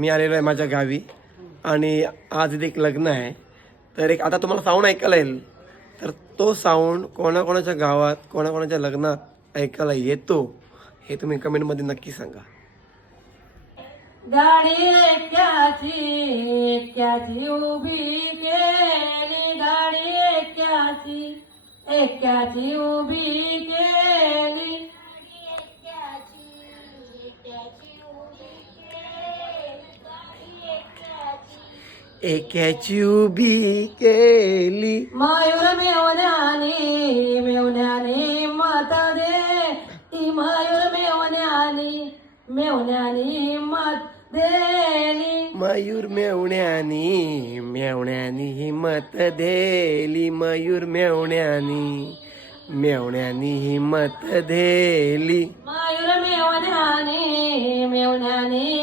मी आलेलो आहे माझ्या गावी आणि आज एक लग्न आहे. तर एक आता तुम्हाला साऊंड ऐकायला येईल. तर तो साऊंड कोणाकोणाच्या गावात कोणाकोणाच्या लग्नात ऐकायला येतो हे तुम्ही कमेंटमध्ये नक्की सांगा. गाडी एक्याची उभी केली, गाडी एक्याची उभी केली. एकाची उभी केली, मयूर मेवण्याने मत दे, मयूर मेवण्याने मत देली. मयूर मेवण्यानी हिम्मत देली, मयूर मेवण्यानी हिम्मत देली. मयूर मेवण्याने